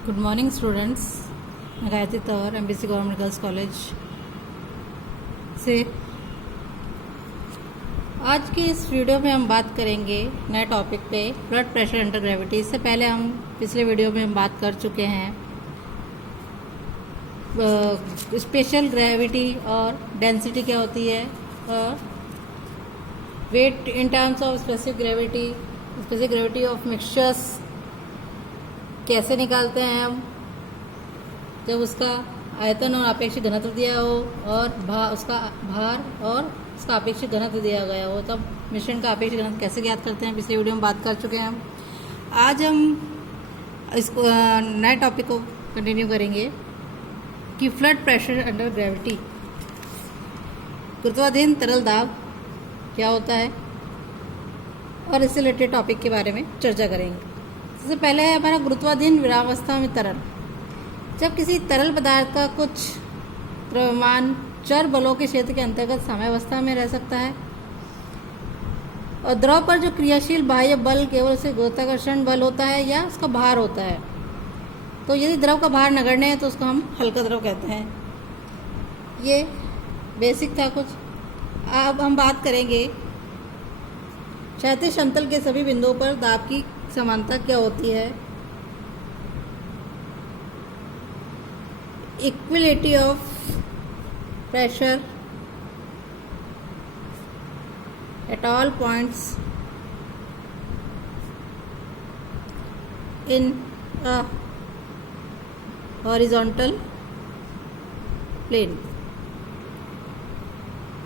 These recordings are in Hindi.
Good morning students. मैं गायत्री तौर एमबीसी गवर्नमेंट गर्ल्स कॉलेज से आज की इस वीडियो में हम बात करेंगे नए टॉपिक पे ब्लड प्रेशर अंडर ग्रेविटी। इससे पहले हम पिछले वीडियो में हम बात कर चुके हैं स्पेशल ग्रेविटी और डेंसिटी क्या होती है और weight in terms of specific gravity of mixtures कैसे निकालते हैं हम जब उसका आयतन और आपेक्षिक घनत्व दिया हो और उसका भार और उसका आपेक्षिक घनत्व दिया गया हो, तब मिश्रण का आपेक्षिक घनत्व कैसे ज्ञात करते हैं। पिछले वीडियो में बात कर चुके हैं हम। आज हम इसको नए टॉपिक को कंटिन्यू करेंगे कि ब्लड प्रेशर अंडर ग्रेविटी, गुरुत्वाधीन तरल दाब क्या होता है और इससे रिलेटेड टॉपिक के बारे में चर्चा करेंगे। सबसे पहले है हमारा गुरुत्वाधीन विरामावस्था में तरल। जब किसी तरल पदार्थ का कुछ द्रव्यमान चर बलों के क्षेत्र के अंतर्गत साम्यावस्था में रह सकता है और द्रव पर जो क्रियाशील बाह्य बल केवल उसे गुरुत्वाकर्षण बल होता है या उसका भार होता है, तो यदि द्रव का भार नगण्य है तो उसको हम हल्का द्रव कहते हैं। ये बेसिक था कुछ। अब हम बात करेंगे क्षैतिज समतल के सभी बिंदुओं पर दाब की समानता क्या होती है। Equality of pressure at all points in a horizontal plane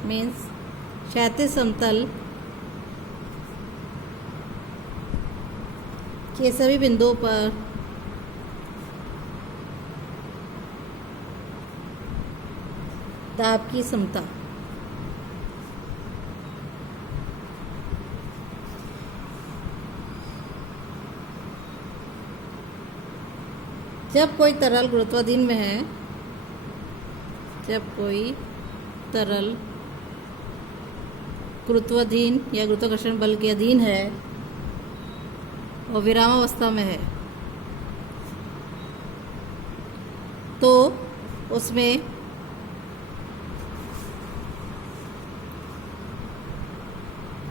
means क्षैतिज समतल के सभी बिंदुओं पर दाब की समता। जब कोई तरल गुरुत्वाधीन में है, जब कोई तरल गुरुत्वाधीन या गुरुत्वाकर्षण बल के अधीन है और विरामावस्था में है, तो उसमें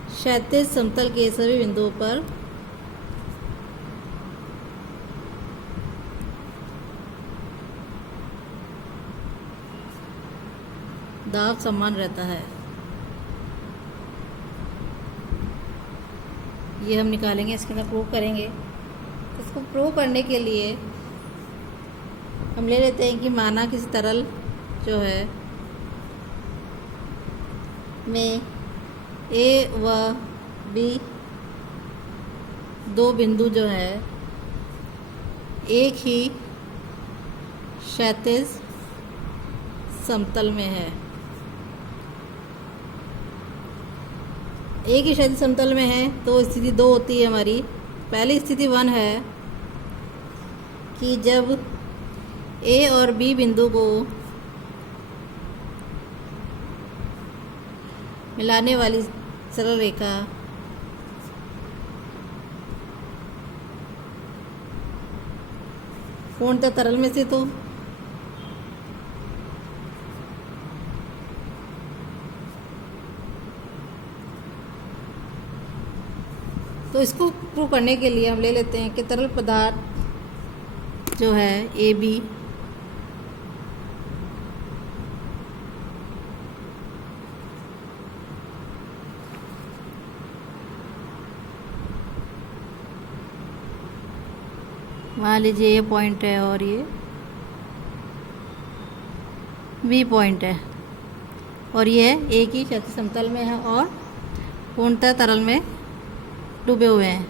क्षैतिज समतल के सभी बिंदुओं पर दाब समान रहता है। ये हम निकालेंगे, इसके अंदर प्रूव करेंगे। इसको प्रूव करने के लिए हम ले लेते हैं कि माना किसी तरल जो है में ए व बी दो बिंदु जो है एक ही क्षैतिज समतल में है। एक ही क्षैतिज समतल में है तो स्थिति 2 होती है हमारी। पहली स्थिति 1 है कि जब ए और बी बिंदु को मिलाने वाली सरल रेखा पूर्णतः तरल में स्थित हो, तो इसको प्रूव करने के लिए हम ले लेते हैं कि तरल पदार्थ जो है ए बी मान लीजिए ये पॉइंट है और ये बी पॉइंट है और ये एक ही क्षैतिज समतल में है और पूर्णतः तरल में डूबे हुए हैं।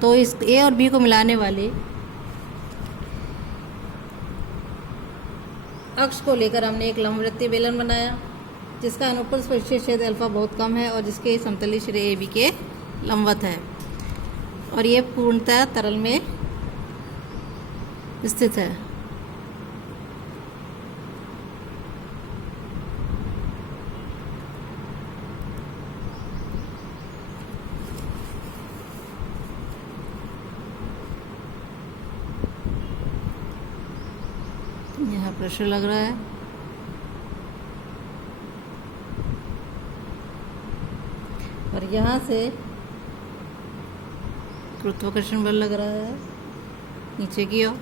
तो इस ए और बी को मिलाने वाले अक्ष को लेकर हमने एक लंबवृत्तीय बेलन बनाया जिसका अनुप्रस्थ स्पर्शीय क्षेत्र अल्फा बहुत कम है और जिसके समतली श्रेणी ए बी के लंबवत है और ये पूर्णतः तरल में स्थित है। यहाँ प्रेशर लग रहा है, और यहाँ से गुरुत्वाकर्षण बल लग रहा है नीचे की ओर।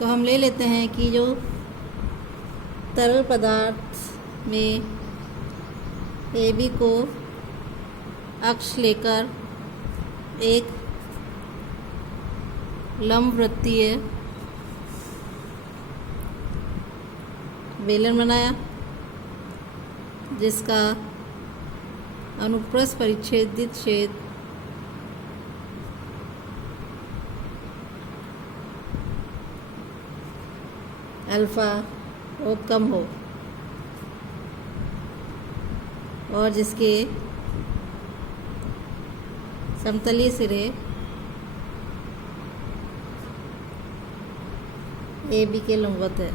तो हम ले लेते हैं कि जो तरल पदार्थ में AB को अक्ष लेकर एक लंबवृत्तीय बेलन बनाया, जिसका अनुप्रस्थ परिच्छेदित छेद अल्फा बहुत कम हो, और जिसके समतलीय सिरे AB के लंबवत है।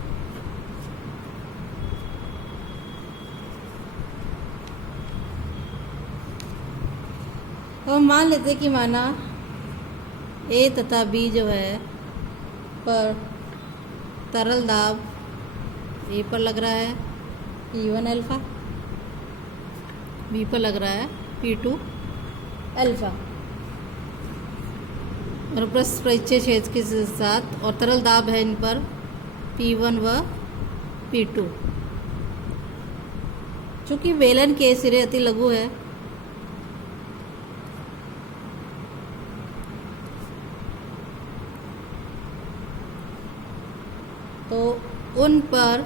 तो हम मान लेते हैं कि माना A तथा B जो है पर तरल दाब A पर लग रहा है P1 अल्फा, B पर लग रहा है P2 अल्फा, अनुप्रस्थ परिच्छेद छेद के साथ, और तरल दाब है इन पर P1 व P2। चूँकि बेलन के सिरे अति लघु है, तो उन पर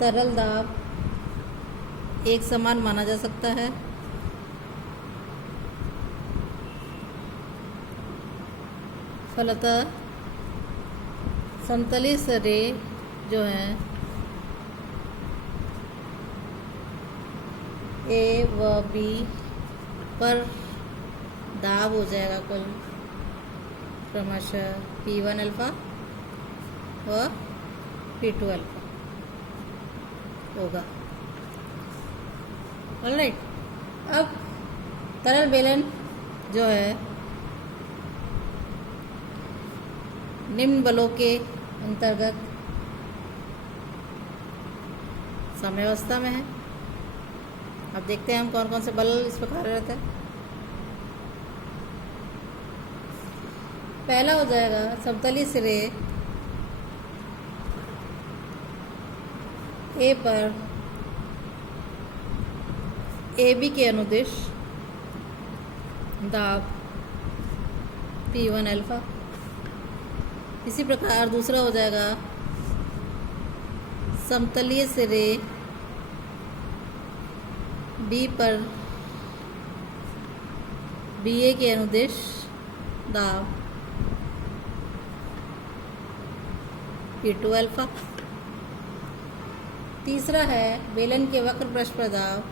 तरल दाब एक समान माना जा सकता है। फलतः समतलीय सिरे जो हैं A व B पर दाब हो जाएगा कुल क्रमशः P1 अल्फा व P2 अल्फा होगा। ऑलराइट, अब तरल बेलन जो है निम्न बलों के अंतर्गत साम्यावस्था में है। अब देखते हैं हम कौन कौन से बल इस पर कार्यरत है। पहला हो जाएगा समतलीय सिरे A पर AB के अनुदिश दाब P1 अल्फा। इसी प्रकार दूसरा हो जाएगा समतलीय सिरे B पर BA के अनुदिश दाब P2 अल्फा। तीसरा है बेलन के वक्र पृष्ठ पर दाब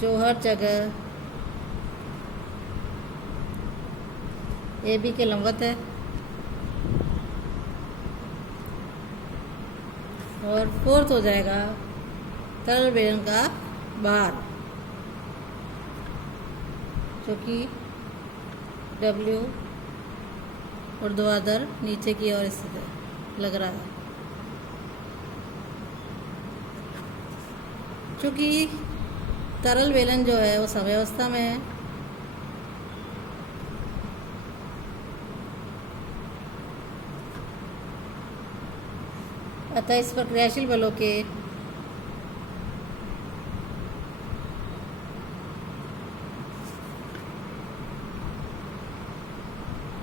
जो हर जगह AB के लंबवत है। और फोर्थ हो जाएगा तरल बेलन का भार, जो कि W ऊर्ध्वाधर नीचे की ओर स्थित लग रहा है। चूँकि तरल बेलन जो है वो साम्यावस्था में है, अतः इस पर क्रियाशील बलों के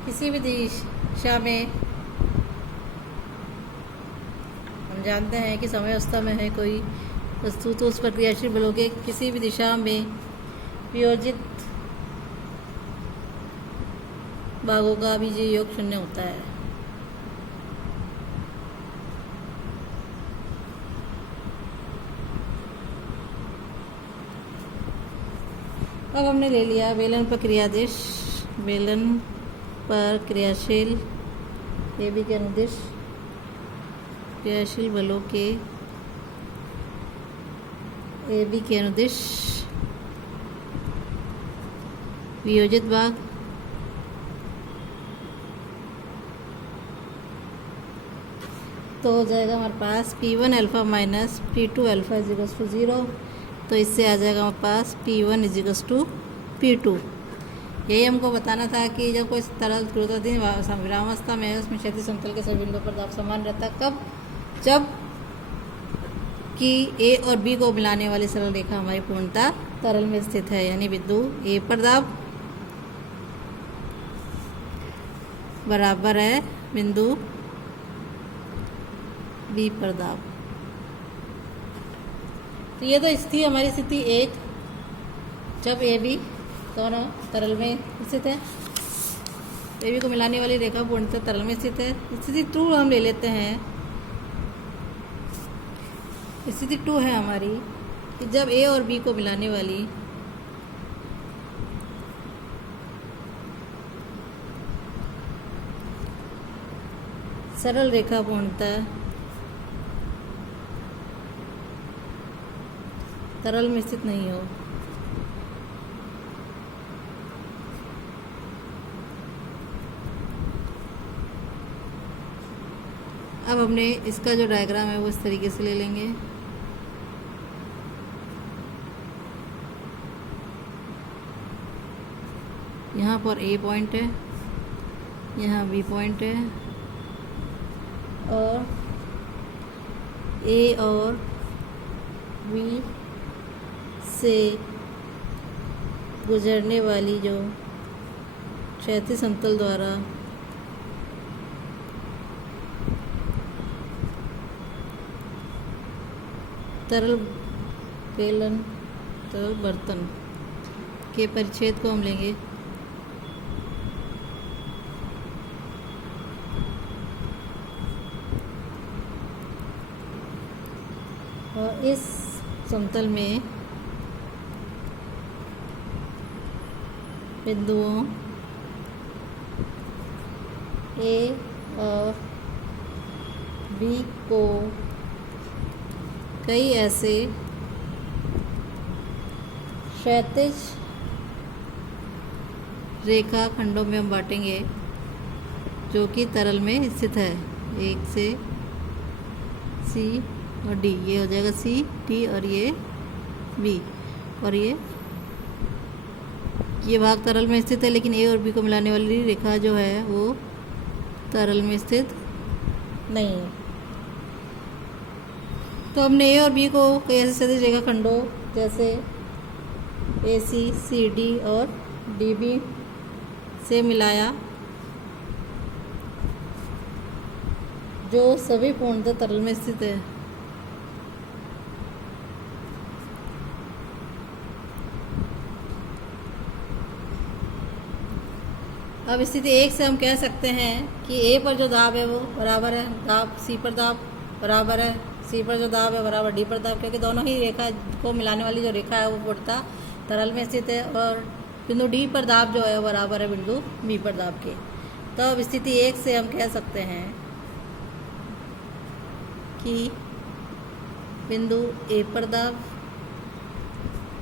किसी भी दिशा में, हम जानते हैं कि साम्यावस्था में है कोई वस्तु, तो उस पर क्रियाशील बलों के किसी भी दिशा में वियोजित भागों का बीजीय योग 0 होता है। अब हमने ले लिया बेलन पर क्रियादिश, बेलन पर क्रियाशील AB के अनुदिश क्रियाशील बलों के AB के अनुदिश वियोजित भाग तो हो जाएगा हमारे पास P1 alpha minus P2 alpha equals to 0। तो इससे आ जाएगा हमारे पास P1 इजिकल्स टू P2। यही हमको बताना था कि जब कोई तरल द्रुताधीन विरामावस्था में है उसमें क्षैतिज समतल के सभी बिंदुओं पर दाब समान रहता है। कब? जब कि ए और बी को मिलाने वाली सरल रेखा हमारी पूर्णतः तरल में स्थित है, यानी बिंदु ए पर दाब बराबर है बिंदु बी पर दाब। तो ये तो स्थिति हमारी स्थिति 1, जब ए बी दोनों तरल में स्थित है, ए बी को मिलाने वाली रेखा पूर्णतः तरल में स्थित है। स्थिति 2 हम ले लेते हैं। स्थिति 2 है हमारी कि जब ए और बी को मिलाने वाली सरल रेखा पूर्णतः तरल में स्थित नहीं हो। अब हमने इसका जो डायग्राम है वो इस तरीके से ले लेंगे। यहाँ पर ए पॉइंट है, यहाँ बी पॉइंट है और ए और बी से गुजरने वाली जो क्षैतिज समतल द्वारा तरल बेलन तरल बर्तन के परिच्छेद को हम लेंगे। और इस समतल में बिंदुओं ए और बी को कई ऐसे क्षैतिज रेखा खंडों में हम बांटेंगे जो कि तरल में स्थित है। 1 से सी और डी, ये हो जाएगा सी डी और ये बी, और ये भाग तरल में स्थित है, लेकिन ए और बी को मिलाने वाली रेखा जो है वो तरल में स्थित नहीं है। तो हमने ए और बी को कई ऐसे क्षैतिज रेखा खंडों जैसे ए सी सी डी और डी बी से मिलाया जो सभी पूर्णतः तरल में स्थित है। अब स्थिति 1 से हम कह सकते हैं कि ए पर जो दाब है वो बराबर है दाब सी पर दाब बराबर है सी पर जो दाब है बराबर डी पर दाब, क्योंकि दोनों ही रेखा को मिलाने वाली जो रेखा है वो पूर्णतः तरल में स्थित है। और बिंदु डी पर दाब जो है वो बराबर है बिंदु बी पर दाब के। तो अब स्थिति 1 से हम कह सकते हैं कि बिंदु ए पर दाब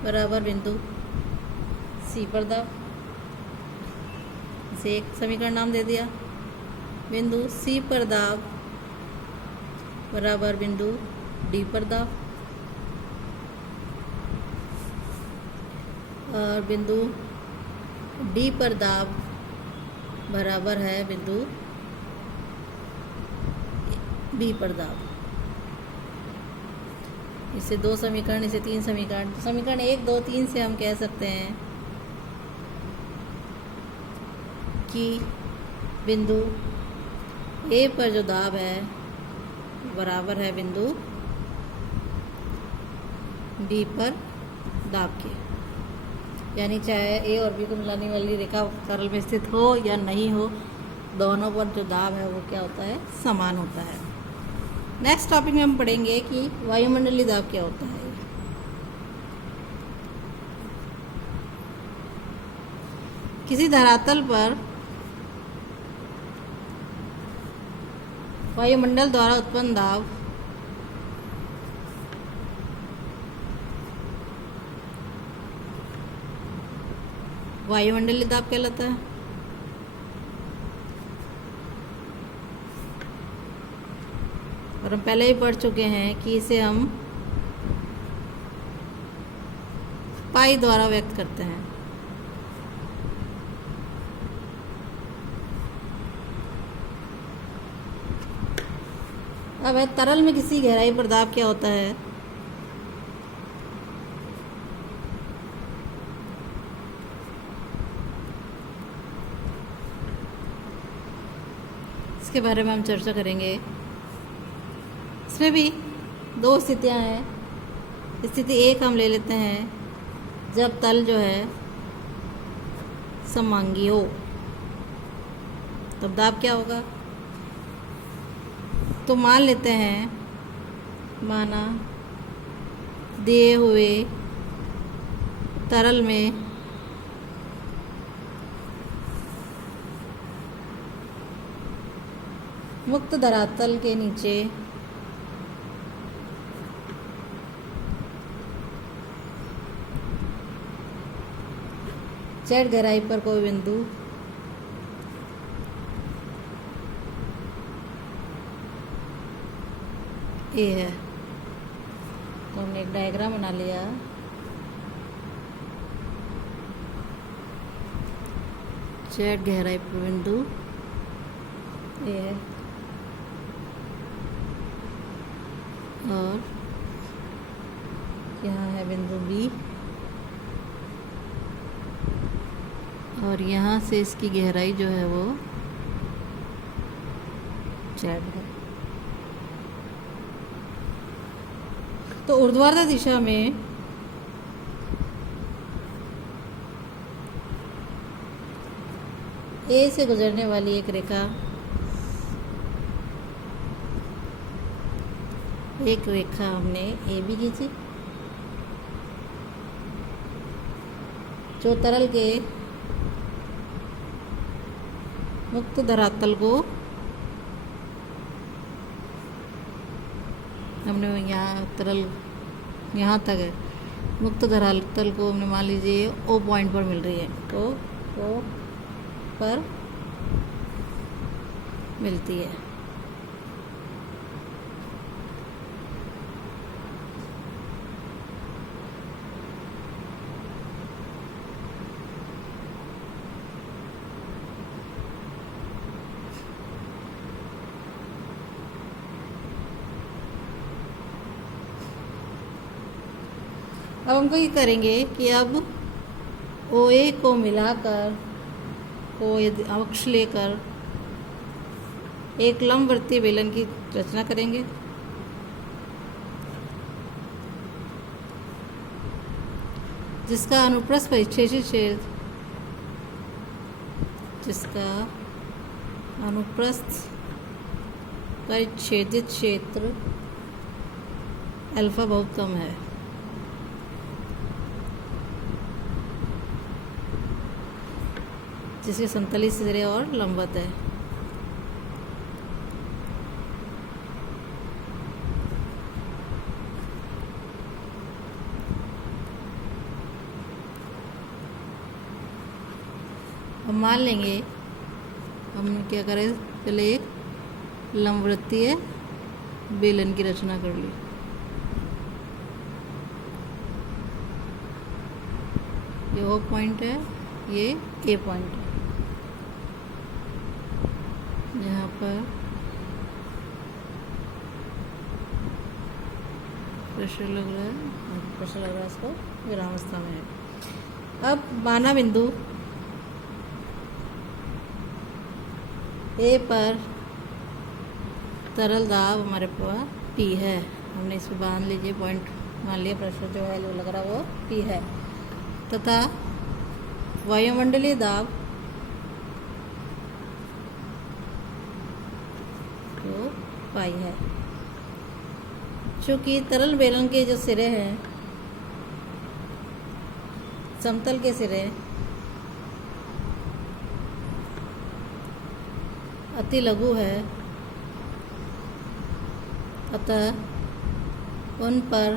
बराबर बिंदु सी पर दाब, इसे एक समीकरण नाम दे दिया। बिंदु सी पर दाब बराबर बिंदु डी पर दाब, और बिंदु डी पर दाब बराबर है बिंदु बी पर दाब। इसे 2 समीकरण, इसे 3 समीकरण। समीकरण 1, 2, 3 से हम कह सकते हैं कि बिंदु ए पर जो दाब है बराबर है बिंदु डी पर दाब के, यानी चाहे ए और बी को मिलाने वाली रेखा तरल में स्थित हो या नहीं हो, दोनों पर जो दाब है वो क्या होता है, समान होता है। नेक्स्ट टॉपिक में हम पढ़ेंगे कि वायुमंडलीय दाब क्या होता है। किसी धरातल पर वायुमंडल द्वारा उत्पन्न दाब वायुमंडलीय दाब कहलाता है। और हम पहले ही पढ़ चुके हैं कि इसे हम पाई द्वारा व्यक्त करते हैं। अब है तरल में किसी गहराई पर दाब क्या होता है। इसके बारे में हम चर्चा करेंगे। इसमें भी दो स्थितियां हैं। स्थिति एक हम ले लेते हैं जब तल जो है समांगी हो, तब दाब क्या होगा। तो मान लेते हैं, माना दिए हुए तरल में मुक्त धरातल के नीचे z गहराई पर कोई बिंदु ए है। तो हमने एक डायग्राम बना लिया। z गहराई पर बिंदु ए है और यहाँ है बिंदु बी और यहाँ से इसकी गहराई जो है वो z है। तो ऊर्ध्वाधर दिशा में ए से गुजरने वाली एक रेखा हमने ए बी खींची, जो तरल के मुक्त धरातल को हमने यहाँ तक है, मुक्त धरातल को हमने मान लीजिए ओ पॉइंट पर मिल रही है, तो ओ पर मिलती है। अब हमको ये करेंगे कि अब OA को मिलाकर को अक्ष लेकर एक लंबवर्तीय बेलन की रचना करेंगे। जिसका अनुप्रस्थ परिच्छेदित क्षेत्र अल्फा बहुत कम है। जिसके समतली सिरे और लंबवत है। हम मान लेंगे, हम क्या करें, पहले एक लंबवृत्तीय बेलन की रचना कर ली। ये O पॉइंट है, ये A पॉइंट है। यहाँ पर प्रेशर लग रहा है, इसको विरामावस्था में है। अब माना बिंदु ए पर तरल दाब हमारे पास P है। हमने इसको बांध लीजिए, पॉइंट मान लिया, प्रेशर जो है जो लग रहा है वो P है, तथा वायुमंडलीय दाब तो पाई है। चूँकि तरल बेलन के जो सिरे हैं, समतल के सिरे अति लघु है, अतः उन पर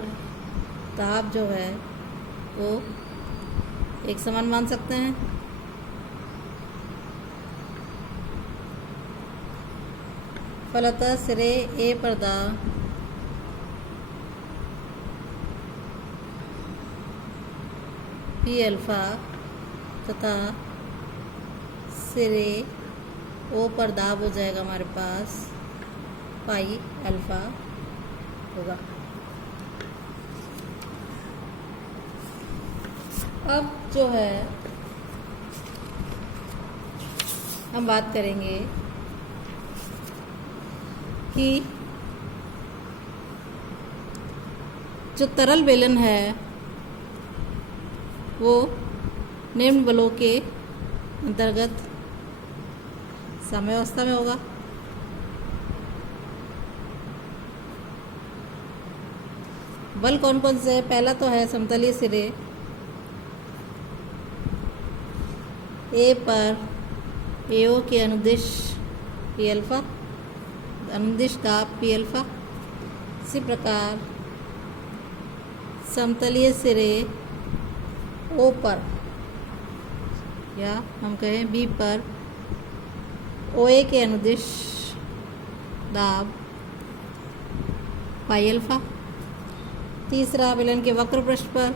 दाब जो है वो एक समान मान सकते हैं। फलतः सिरे ए पर दाब पी अल्फ़ा तथा सिरे ओ पर दाब हो जाएगा हमारे पास पाई अल्फ़ा होगा। अब जो है हम बात करेंगे कि जो तरल बेलन है वो निम्न बलों के अंतर्गत साम्यावस्था में होगा। बल कौन कौन से है? पहला तो है समतलीय सिरे ए पर एओ के अनुदिश पी अल्फ़ा, अनुदिश दाब पी अल्फ़ा। इसी प्रकार समतलीय सिरे ओ पर या हम कहें बी पर ओ ए के अनुदिश दाब पाई अल्फ़ा। तीसरा बेलन के वक्र पृष्ठ पर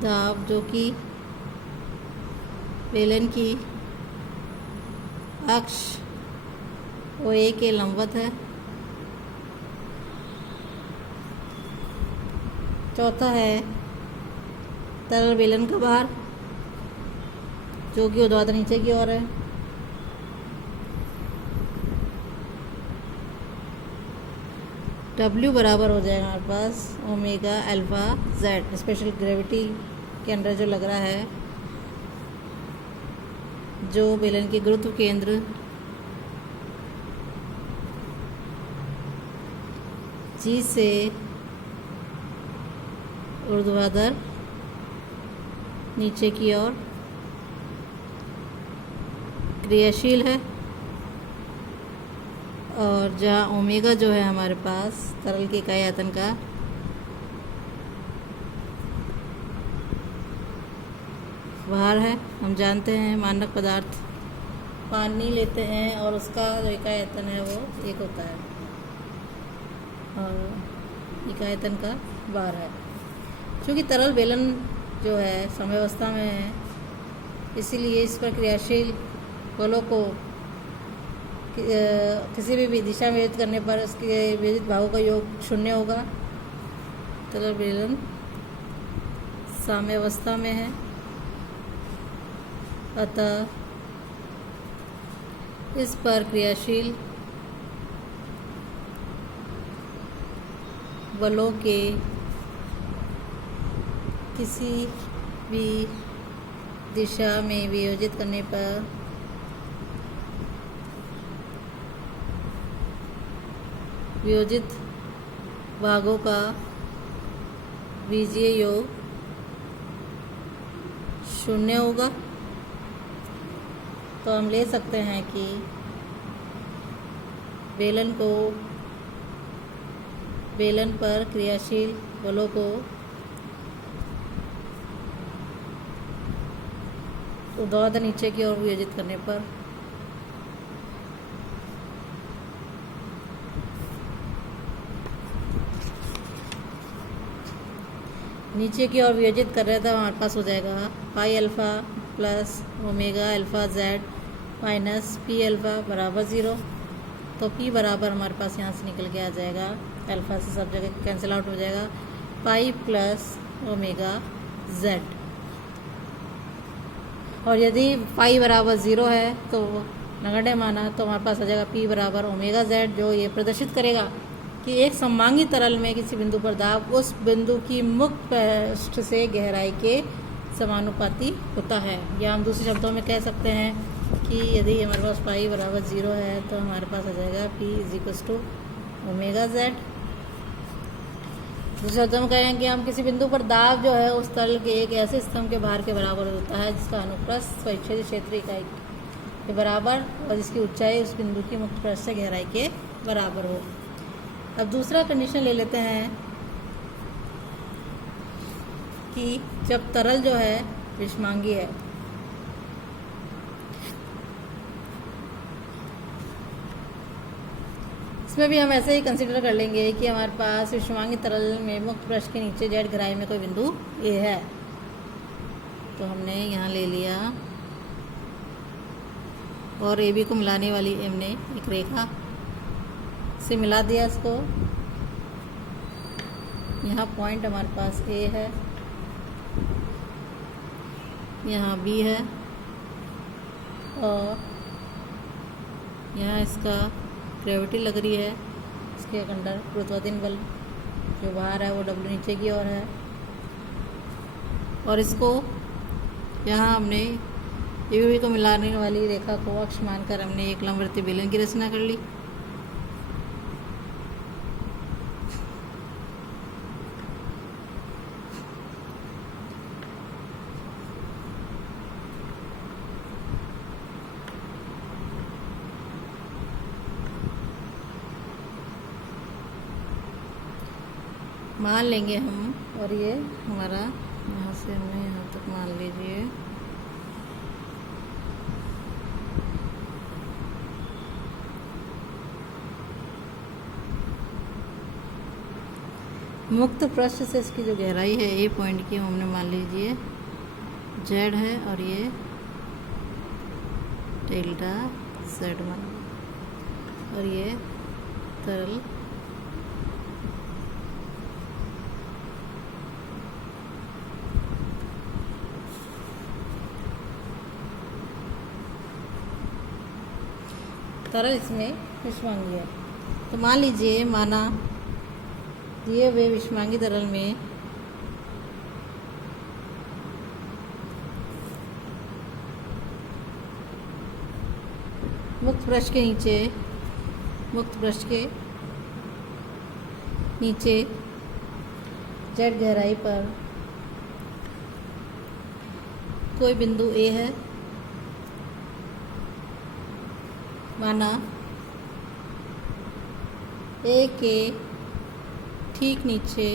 दाब जो कि बेलन की अक्ष ओ ए के लंबवत है। चौथा है तरल बेलन का भार जो कि ऊर्ध्वाधर नीचे की ओर है। W बराबर हो जाएगा हमारे पास omega alpha Z, special gravity के अंदर जो लग रहा है, जो बेलन के गुरुत्व केंद्र G से ऊर्ध्वाधर नीचे की ओर क्रियाशील है और जहाँ ओमेगा जो है हमारे पास तरल के इकाई आयतन का भार है। हम जानते हैं मानक पदार्थ पानी लेते हैं और उसका जो इकाई आयतन है वो 1 होता है और इकाई आयतन का भार है। क्योंकि तरल बेलन जो है साम्यावस्था में है, इसीलिए इस पर क्रियाशील बलों को किसी भी दिशा में विरोध करने पर उसके विरोधित भागों का योग 0 होगा। तरल बेलन साम्यावस्था में है, अतः इस पर क्रियाशील बलों के किसी भी दिशा में वियोजित करने पर वियोजित भागों का बीजीय योग 0 होगा। तो हम ले सकते हैं कि बेलन पर क्रियाशील बलों को ऊर्ध्वाधर नीचे की ओर वियोजित करने पर नीचे की ओर वियोजित कर रहे थे, हमारे पास हो जाएगा pi alpha plus omega alpha Z minus P alpha बराबर 0। तो पी बराबर हमारे पास यहाँ से निकल के आ जाएगा, अल्फ़ा से सब जगह कैंसिल आउट हो जाएगा, पाई प्लस ओमेगा जेड। और यदि पाई बराबर 0 है तो नगण्य माना तो हमारे पास आ जाएगा पी बराबर ओमेगा जेड, जो ये प्रदर्शित करेगा कि एक सममांगी तरल में किसी बिंदु पर दाब उस बिंदु की मुक्त पृष्ठ से गहराई के समानुपाती होता है। या हम दूसरे शब्दों में कह सकते हैं कि यदि हमारे पास पाई बराबर 0 है तो हमारे पास आ जाएगा P = ओमेगा जेड। दूसरे शब्दों में कहें कि हम किसी बिंदु पर दाब जो है उस तरल के एक ऐसे स्तंभ के भार के बराबर होता है जिसका अनुप्रस्थ परिच्छेदी क्षेत्र इकाई के बराबर और जिसकी ऊंचाई उस बिंदु की मुक्त पृष्ठ से गहराई के बराबर हो। अब दूसरा कंडीशन ले लेते हैं कि जब तरल जो है विषमांगी है इसमें भी हम ऐसे ही कंसिडर कर लेंगे कि हमारे पास विषमांगी तरल में मुक्त पृष्ठ के नीचे जेड गहराई में कोई बिंदु ए है। तो हमने यहाँ ले लिया और ए बी को मिलाने वाली हमने एक रेखा से मिला दिया इसको। यहाँ पॉइंट हमारे पास ए है, यहाँ बी है और यहाँ इसका ग्रेविटी लग रही है, इसके अंदर गुरुत्वाकर्षण बल जो बाहर है वो डब्ल्यू नीचे की ओर है। और इसको यहाँ हमने ए बी को मिलाने वाली रेखा को अक्ष मानकर हमने एक लंबवृत्तीय बेलन की रचना कर ली। मान लेंगे हम, और ये हमारा यहाँ से हमने यहाँ तक मान लीजिए मुक्त पृष्ठ से इसकी जो गहराई है ए पॉइंट की हमने मान लीजिए जेड है और ये डेल्टा जेड मान, और ये तरल इसमें विषमांगी है। तो मान लीजिए माना दिए हुए विषमांगी तरल में मुक्त पृष्ठ के नीचे जेड गहराई पर कोई बिंदु ए है। माना ए के ठीक नीचे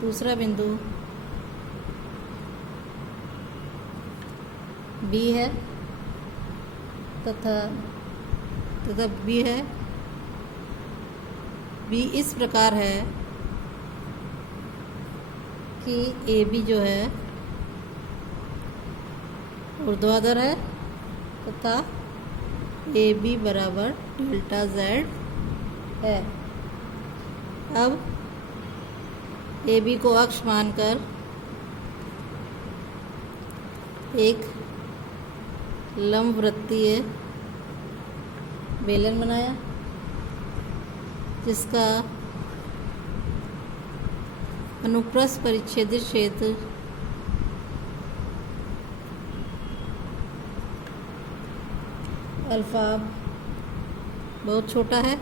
दूसरा बिंदु बी है तथा बी है। बी इस प्रकार है कि ए बी जो है ऊर्ध्वाधर है तथा ए बी बराबर डेल्टा जेड है। अब ए बी को अक्ष मानकर एक लंबवृत्तीय बेलन बनाया जिसका अनुप्रस्थ परिच्छेदित क्षेत्र अल्फा बहुत छोटा है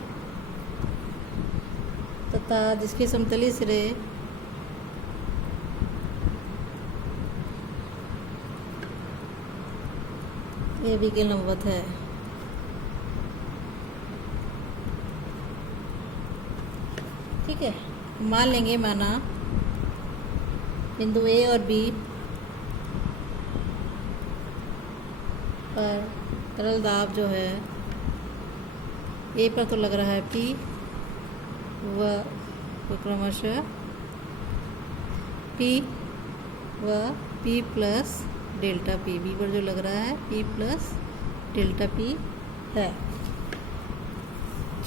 तथा जिसके समतली सिरे ए बी के लंबवत है। ठीक है, मान लेंगे माना बिंदु ए और बी पर तरल दाब जो है ए पर तो लग रहा है P, वह क्रमशः P व P plus delta P, B पर जो लग रहा है P प्लस डेल्टा P है।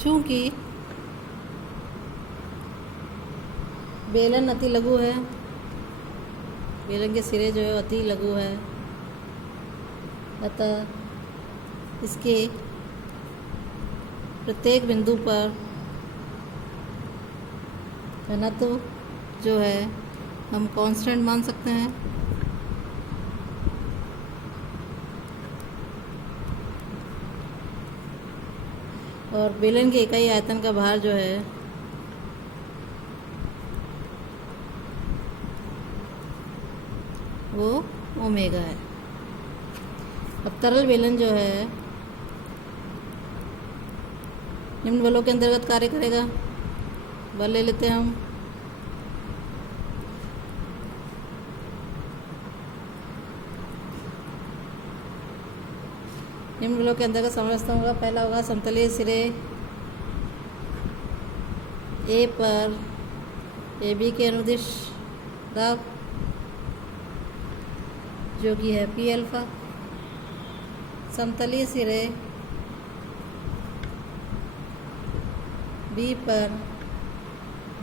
चूँकि बेलन अति लघु है, बेलन के सिरे जो है अति लघु है, अतः इसके प्रत्येक बिंदु पर घनत्व जो है हम कांस्टेंट मान सकते हैं। और बेलन के इकाई आयतन का भार जो है वो ओमेगा है। अब तरल बेलन जो है निम्न बलों के अंतर्गत कार्य करेगा। बल ले लेते हैं हम। निम्न बलों के अंतर्गत समस्त होगा। पहला होगा समतलीय सिरे ए पर ए बी के अनुदिश दाब जो कि है पी अल्फ़ा। समतलीय सिरे बी पर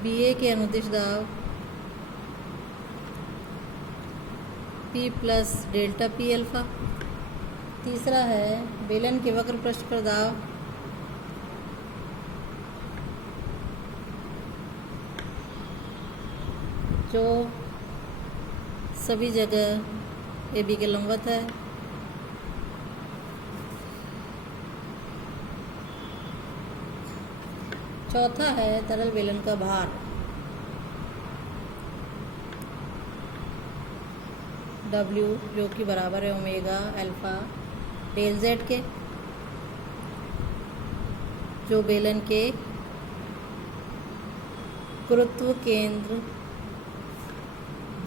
बी ए के अनुदिश दाब P plus delta P alpha. तीसरा है बेलन के वक्र पृष्ठ पर दाब जो सभी जगह ए बी के लंबवत है। चौथा है तरल बेलन का भार W जो कि बराबर है ओमेगा अल्फा डेल Z के, जो बेलन के गुरुत्व केंद्र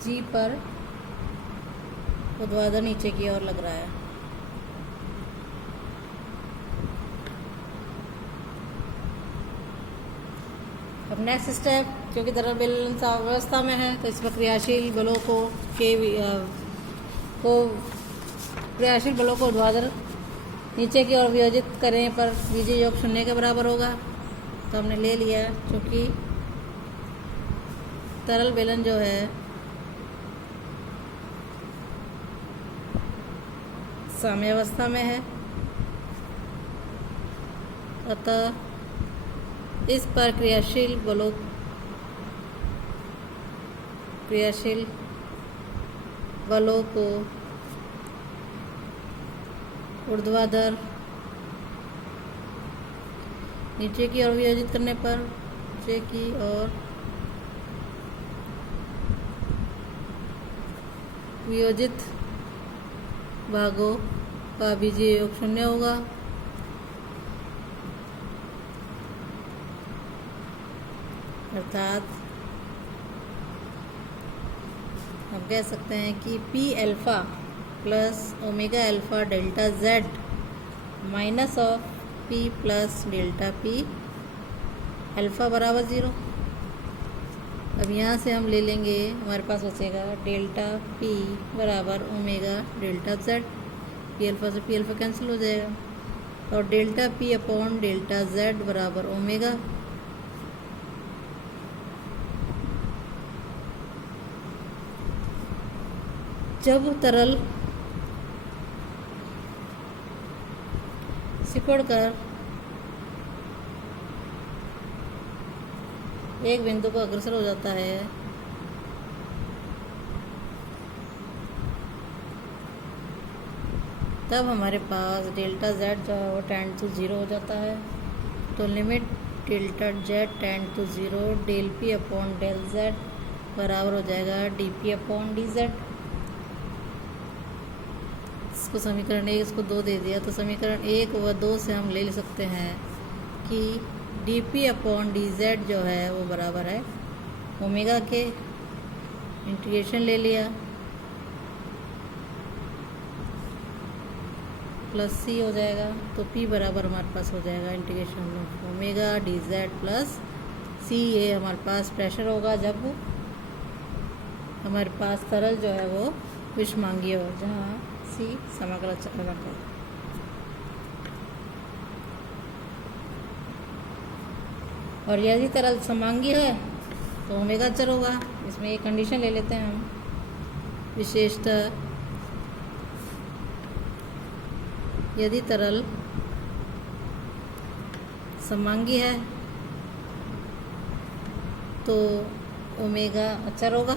G पर ऊर्ध्वाधर नीचे की ओर लग रहा है। अब नेक्स्ट स्टेप, क्योंकि तरल बेलन अवस्था में है तो इस पर क्रियाशील बलों को क्रियाशील बलों को ऊर्ध्वाधर नीचे की ओर वियोजित करें पर बीजीय योग 0 के बराबर होगा। तो हमने ले लिया, क्योंकि तरल बेलन जो है साम्यावस्था में है, अतः इस पर क्रियाशील बलों को ऊर्ध्वाधर नीचे की ओर वियोजित करने पर नीचे की ओर वियोजित भागों का बीजीय योग 0 होगा। अर्थात हम कह सकते हैं कि P alpha plus omega alpha delta Z minus of P plus delta P alpha बराबर 0। अब यहाँ से हम ले लेंगे, हमारे पास बचेगा डेल्टा पी बराबर omega delta Z। P alpha से पी अल्फ़ा कैंसिल हो जाएगा और delta P upon delta Z बराबर ओमेगा। जब तरल सिकुड़कर एक बिंदु को अग्रसर हो जाता है तब हमारे पास डेल्टा Z जो है वो टेंड टू 0 हो जाता है। तो limit delta Z tend to 0 del P upon del Z बराबर हो जाएगा D P upon D Z। इसको समीकरण 1 इसको 2 दे दिया, तो समीकरण 1 व 2 से हम ले सकते हैं कि D P upon D Z जो है वो बराबर है ओमेगा के। इंटीग्रेशन ले लिया प्लस सी हो जाएगा, तो P बराबर हमारे पास हो जाएगा integration omega D Z plus C. ये हमारे पास प्रेशर होगा जब हमारे पास तरल जो है वो विषमांगीय हो, जहाँ सी समग्र चलक है। और यदि तरल समांगीय है तो ओमेगा अचर होगा। इसमें एक कंडीशन ले लेते हैं हम, विशेषतः यदि तरल समांगीय है तो ओमेगा अचर होगा,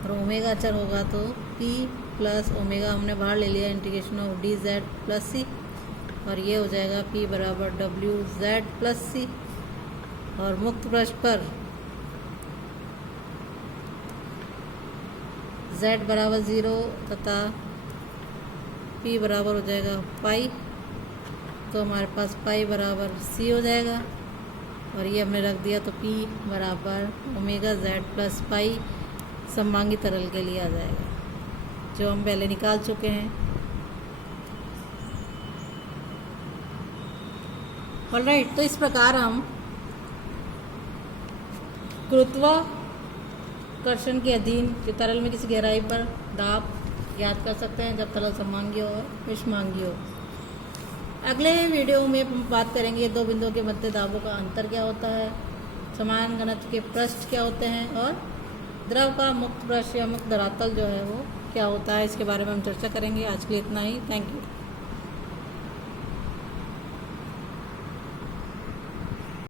और ओमेगा अचर होगा तो P प्लस ओमेगा हमने बाहर ले लिया integration of D Z plus C, और ये हो जाएगा P बराबर डब्ल्यू Z प्लस सी। और मुक्त पृष्ठ पर Z बराबर 0 तथा P बराबर हो जाएगा पाई, तो हमारे पास पाई बराबर C हो जाएगा। और ये हमने रख दिया तो P बराबर ओमेगा Z प्लस पाई सममांगी तरल के लिए आ जाएगा, जो हम पहले निकाल चुके हैं। ऑलराइट, तो इस प्रकार हम गुरुत्वाकर्षण के अधीन जो तरल में किसी गहराई पर दाब ज्ञात कर सकते हैं जब तरल सममांगी और विषमांगी हो। अगले वीडियो में हम बात करेंगे दो बिंदुओं के मध्य दाबों का अंतर क्या होता है, समान घनत्व के पृष्ठ क्या होते हैं और द्रव का मुक्त पृष्ठ या मुक्त धरातल जो है वो क्या होता है, इसके बारे में हम चर्चा करेंगे। आज के लिए इतना ही। Thank you.